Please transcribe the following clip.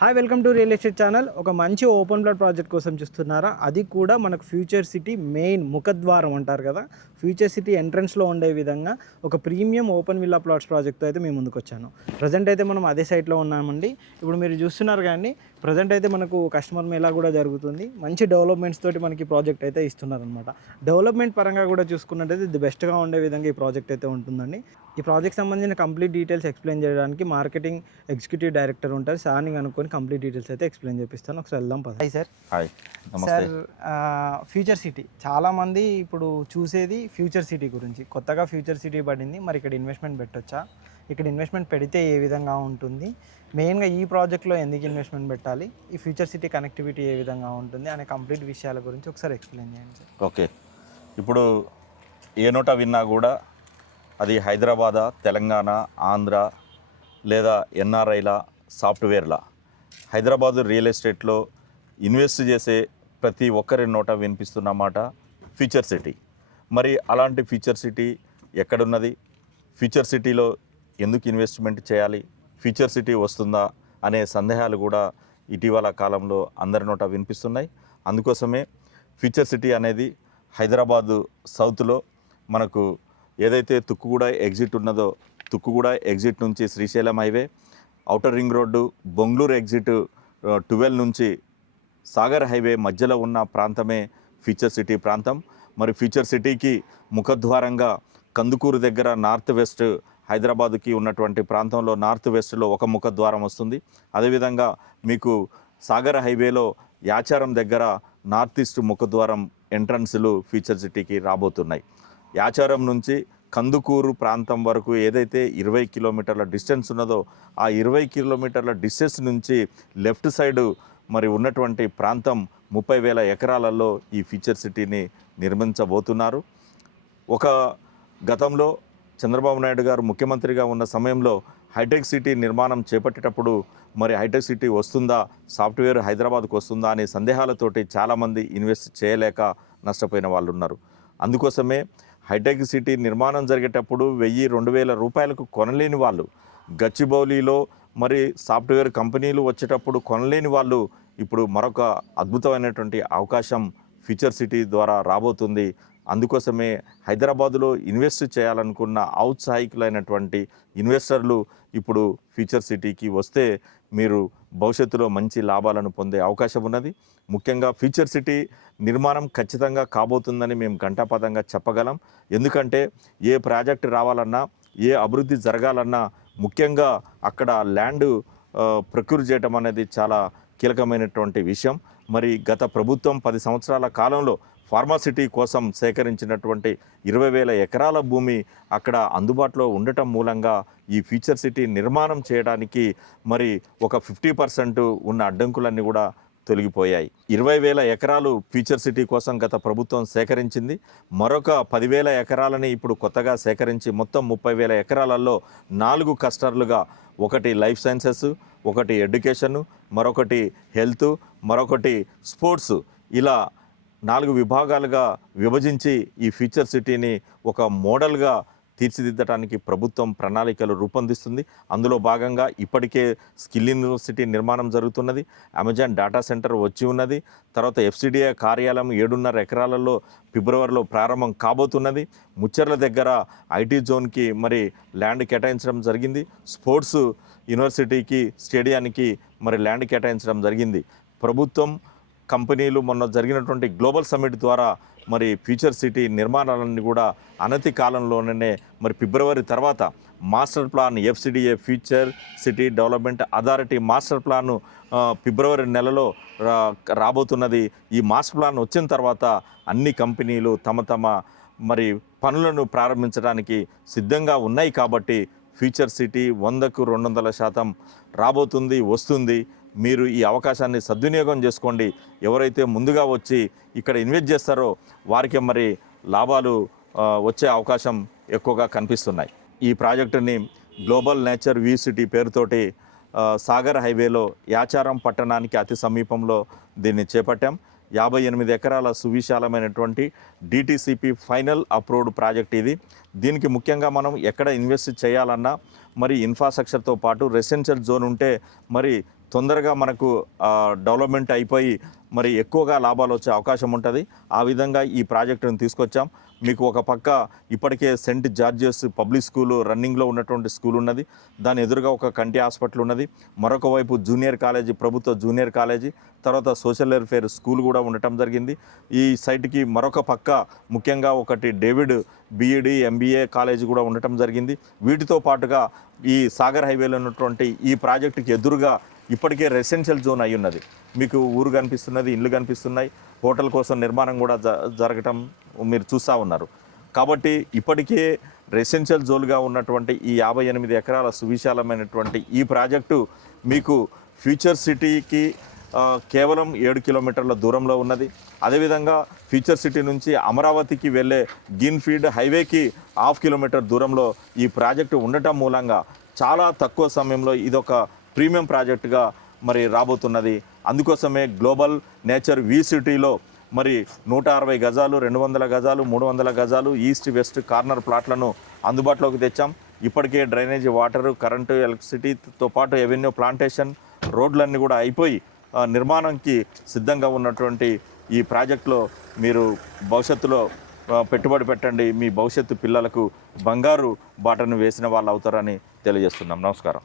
Hi welcome to real estate channel. ఒక మంచి open plot project కోసం చూస్తున్నారా? అది కూడా మనకు ఫ్యూచర్ సిటీ మెయిన్ ముఖద్వారం అంటారు కదా, ఫ్యూచర్ సిటీ ఎంట్రన్స్లో ఉండే విధంగా ఒక ప్రీమియం ఓపెన్ విల్లా ప్లాట్స్ ప్రాజెక్ట్తో అయితే మేము ముందుకు వచ్చాను. ప్రజెంట్ అయితే మనం అదే సైట్లో ఉన్నామండి. ఇప్పుడు మీరు చూస్తున్నారు కానీ ప్రజెంట్ అయితే మనకు కస్టమర్ మేళా కూడా జరుగుతుంది. మంచి డెవలప్మెంట్స్ తోటి మనకి ప్రాజెక్ట్ అయితే ఇస్తున్నారనమాట. డెవలప్మెంట్ పరంగా కూడా చూసుకున్నట్టయితే ది బెస్ట్గా ఉండే విధంగా ఈ ప్రాజెక్ట్ అయితే ఉంటుందండి. ఈ ప్రాజెక్ట్ సంబంధించిన కంప్లీట్ డీటెయిల్స్ ఎక్స్ప్లెయిన్ చేయడానికి మార్కెటింగ్ ఎగ్జిక్యూటివ్ డైరెక్టర్ ఉంటారు, సార్ని కనుక్కొని కంప్లీట్ డీటెయిల్స్ అయితే ఎక్స్ప్లెయిన్ చేపిస్తాను. ఒకసారి వెళ్దాం పద. Hi sir. హాయ్, నమస్తే. సార్, ఫ్యూచర్ సిటీ చాలామంది ఇప్పుడు చూసేది ఫ్యూచర్ సిటీ గురించి. కొత్తగా ఫ్యూచర్ సిటీ పడింది, మరి ఇక్కడ ఇన్వెస్ట్మెంట్ పెట్టొచ్చా, ఇక్కడ ఇన్వెస్ట్మెంట్ పెడితే ఏ విధంగా ఉంటుంది, మెయిన్గా ఈ ప్రాజెక్ట్లో ఎందుకు ఇన్వెస్ట్మెంట్ పెట్టాలి, ఈ ఫ్యూచర్ సిటీ కనెక్టివిటీ ఏ విధంగా ఉంటుంది అనే కంప్లీట్ విషయాల గురించి ఒకసారి ఎక్స్ప్లెయిన్ చేయండి సార్. ఓకే, ఇప్పుడు ఏ నోట విన్నా కూడా అది హైదరాబాదా, తెలంగాణ, ఆంధ్ర లేదా ఎన్ఆర్ఐల సాఫ్ట్వేర్లా హైదరాబాదు రియల్ ఎస్టేట్లో ఇన్వెస్ట్ చేసే ప్రతి ఒక్కరి నోట వినిపిస్తున్నమాట ఫ్యూచర్ సిటీ. మరి అలాంటి ఫ్యూచర్ సిటీ ఎక్కడున్నది, ఫ్యూచర్ సిటీలో ఎందుకు ఇన్వెస్ట్మెంట్ చేయాలి, ఫ్యూచర్ సిటీ వస్తుందా అనే సందేహాలు కూడా ఇటీవల కాలంలో అందరి నోట వినిపిస్తున్నాయి. అందుకోసమే ఫ్యూచర్ సిటీ అనేది హైదరాబాదు సౌత్లో మనకు ఏదైతే తుక్కుగూడ ఎగ్జిట్ ఉన్నదో, తుక్కుగూడ ఎగ్జిట్ నుంచి Srisailam highway, outer ring road, Bengaluru exit 12 నుంచి సాగర్ హైవే మధ్యలో ఉన్న ప్రాంతమే ఫ్యూచర్ సిటీ ప్రాంతం. మరి ఫ్యూచర్ సిటీకి ముఖద్వారంగా కందుకూరు దగ్గర నార్త్ వెస్ట్ హైదరాబాద్కి ఉన్నటువంటి ప్రాంతంలో నార్త్ వెస్ట్లో ఒక ముఖద్వారం వస్తుంది. అదేవిధంగా మీకు సాగర్ హైవేలో యాచారం దగ్గర నార్త్ ఈస్ట్ ముఖద్వారం ఎంట్రన్స్లు ఫ్యూచర్ సిటీకి రాబోతున్నాయి. యాచారం నుంచి కందుకూరు ప్రాంతం వరకు ఏదైతే 20 కిలోమీటర్ల డిస్టెన్స్ ఉన్నదో, ఆ 20 కిలోమీటర్ల డిస్టెన్స్ నుంచి లెఫ్ట్ సైడు మరి ఉన్నటువంటి ప్రాంతం 30,000 ఎకరాలలో ఈ ఫ్యూచర్ సిటీని నిర్మించబోతున్నారు. ఒక గతంలో చంద్రబాబు నాయుడు గారు ముఖ్యమంత్రిగా ఉన్న సమయంలో హైటెక్ సిటీ నిర్మాణం చేపట్టేటప్పుడు మరి హైటెక్ సిటీ వస్తుందా, సాఫ్ట్వేర్ హైదరాబాద్కు వస్తుందా అనే సందేహాలతోటి చాలామంది ఇన్వెస్ట్ చేయలేక నష్టపోయిన వాళ్ళు ఉన్నారు. అందుకోసమే హైటెక్ సిటీ నిర్మాణం జరిగేటప్పుడు 1000-2000 రూపాయలకు కొనలేని వాళ్ళు, గచ్చిబౌలిలో మరి సాఫ్ట్వేర్ కంపెనీలు వచ్చేటప్పుడు కొనలేని వాళ్ళు ఇప్పుడు మరొక అద్భుతమైనటువంటి అవకాశం ఫ్యూచర్ సిటీ ద్వారా రాబోతుంది. అందుకోసమే హైదరాబాదులో ఇన్వెస్ట్ చేయాలనుకున్న ఔత్సాహికులైనటువంటి ఇన్వెస్టర్లు ఇప్పుడు ఫ్యూచర్ సిటీకి వస్తే మీరు భవిష్యత్తులో మంచి లాభాలను పొందే అవకాశం ఉన్నది. ముఖ్యంగా ఫ్యూచర్ సిటీ నిర్మాణం ఖచ్చితంగా కాబోతుందని మేము ఘంటాపథంగా చెప్పగలం. ఎందుకంటే ఏ ప్రాజెక్ట్ రావాలన్నా, ఏ అభివృద్ధి జరగాలన్నా ముఖ్యంగా అక్కడ ల్యాండ్ ప్రొక్యూర్ చేయడం అనేది చాలా కీలకమైనటువంటి విషయం. మరి గత ప్రభుత్వం 10 సంవత్సరాల కాలంలో ఫార్మాసిటీ కోసం సేకరించినటువంటి 20,000 ఎకరాల భూమి అక్కడ అందుబాటులో ఉండటం మూలంగా ఈ ఫ్యూచర్ సిటీ నిర్మాణం చేయడానికి మరి ఒక 50% ఉన్న అడ్డంకులన్నీ కూడా తొలగిపోయాయి. 20,000 ఎకరాలు ఫ్యూచర్ సిటీ కోసం గత ప్రభుత్వం సేకరించింది. మరొక 10,000 ఎకరాలని ఇప్పుడు కొత్తగా సేకరించి మొత్తం 30,000 ఎకరాలలో 4 క్లస్టర్లుగా, ఒకటి లైఫ్ సైన్సెస్, ఒకటి ఎడ్యుకేషను, మరొకటి హెల్త్, మరొకటి స్పోర్ట్స్, ఇలా 4 విభాగాలుగా విభజించి ఈ ఫ్యూచర్ సిటీని ఒక మోడల్గా తీర్చిదిద్దడానికి ప్రభుత్వం ప్రణాళికలు రూపొందిస్తుంది. అందులో భాగంగా ఇప్పటికే స్కిల్ యూనివర్సిటీ నిర్మాణం జరుగుతున్నది, అమెజాన్ డేటా సెంటర్ వచ్చి ఉన్నది, తర్వాత FCDA కార్యాలయం 7.5 ఎకరాలలో ఫిబ్రవరిలో ప్రారంభం కాబోతున్నది. ముచ్చర్ల దగ్గర IT జోన్కి మరి ల్యాండ్ కేటాయించడం జరిగింది. స్పోర్ట్స్ యూనివర్సిటీకి, స్టేడియానికి మరి ల్యాండ్ కేటాయించడం జరిగింది. ప్రభుత్వం, కంపెనీలు మొన్న జరిగినటువంటి గ్లోబల్ సమ్మిట్ ద్వారా మరి ఫ్యూచర్ సిటీ నిర్మాణాలన్నీ కూడా అనతి కాలంలోనే మరి ఫిబ్రవరి తర్వాత master plan FCDA future city development authority master plan ఫిబ్రవరి నెలలో రాబోతున్నది. ఈ మాస్టర్ ప్లాన్ వచ్చిన తర్వాత అన్ని కంపెనీలు తమ మరి పనులను ప్రారంభించడానికి సిద్ధంగా ఉన్నాయి. కాబట్టి ఫ్యూచర్ సిటీ 100కు 200% రాబోతుంది, వస్తుంది. మీరు ఈ అవకాశాన్ని సద్వినియోగం చేసుకోండి. ఎవరైతే ముందుగా వచ్చి ఇక్కడ ఇన్వెస్ట్ చేస్తారో వారికి మరి లాభాలు వచ్చే అవకాశం ఎక్కువగా కనిపిస్తున్నాయి. ఈ ప్రాజెక్టుని గ్లోబల్ నేచర్ వ్యూ సిటీ పేరుతోటి సాగర్ హైవేలో యాచారం పట్టణానికి అతి సమీపంలో దీన్ని చేపట్టాం. 58 ఎకరాల సువిశాలమైనటువంటి DTCP ఫైనల్ అప్రూవ్డ్ ప్రాజెక్ట్ ఇది. దీనికి ముఖ్యంగా మనం ఎక్కడ ఇన్వెస్ట్ చేయాలన్నా మరి ఇన్ఫ్రాస్ట్రక్చర్తో పాటు రెసిడెన్షియల్ జోన్ ఉంటే మరి తొందరగా మనకు డెవలప్మెంట్ అయిపోయి మరి ఎక్కువగా లాభాలు వచ్చే అవకాశం ఉంటుంది. ఆ విధంగా ఈ ప్రాజెక్టును తీసుకొచ్చాం. మీకు ఒక పక్క ఇప్పటికే సెంట్ జార్జెస్ పబ్లిక్ స్కూలు రన్నింగ్లో ఉన్నటువంటి స్కూల్ ఉన్నది. దాని ఎదురుగా ఒక కంటి హాస్పిటల్ ఉన్నది. మరొక వైపు జూనియర్ కాలేజీ, ప్రభుత్వ జూనియర్ కాలేజీ, తర్వాత సోషల్ వెల్ఫేర్ స్కూల్ కూడా ఉండటం జరిగింది. ఈ సైట్కి మరొక పక్క ముఖ్యంగా ఒకటి డేవిడ్ బీఈడి ఎంబీఏ కాలేజీ కూడా ఉండటం జరిగింది. వీటితో పాటుగా ఈ సాగర్ హైవేలో ఉన్నటువంటి ఈ ప్రాజెక్టుకి ఎదురుగా ఇప్పటికే రెసిడెన్షియల్ జోన్ అయి ఉన్నది. మీకు ఊరు కనిపిస్తున్నది, ఇళ్ళు కనిపిస్తున్నాయి. హోటల్ కోసం నిర్మాణం కూడా జరగటం మీరు చూస్తూ ఉన్నారు. కాబట్టి ఇప్పటికే రెసిడెన్షియల్ జోన్గా ఉన్నటువంటి ఈ 58 ఎకరాల సువిశాలమైనటువంటి ఈ ప్రాజెక్టు మీకు ఫ్యూచర్ సిటీకి కేవలం 7 కిలోమీటర్ల దూరంలో ఉన్నది. అదేవిధంగా ఫ్యూచర్ సిటీ నుంచి అమరావతికి వెళ్ళే గ్రీన్ఫీల్డ్ హైవేకి 1/2 కిలోమీటర్ దూరంలో ఈ ప్రాజెక్టు ఉండటం మూలంగా చాలా తక్కువ సమయంలో ఇదొక ప్రీమియం ప్రాజెక్టుగా మరి రాబోతున్నది. అందుకోసమే గ్లోబల్ నేచర్ వి సిటీలో మరి 160 గజాలు, 200 గజాలు, 300 గజాలు ఈస్ట్ వెస్ట్ కార్నర్ ప్లాట్లను అందుబాటులోకి తెచ్చాం. ఇప్పటికే డ్రైనేజీ, వాటరు, కరెంటు, ఎలక్ట్రిసిటీతో పాటు ఎవెన్యూ ప్లాంటేషన్ రోడ్లన్నీ కూడా అయిపోయి నిర్మాణంకి సిద్ధంగా ఉన్నటువంటి ఈ ప్రాజెక్టులో మీరు భవిష్యత్తులో పెట్టుబడి పెట్టండి. మీ భవిష్యత్తు పిల్లలకు బంగారు బాటను వేసిన వాళ్ళు అవుతారని తెలియజేస్తున్నాం. నమస్కారం.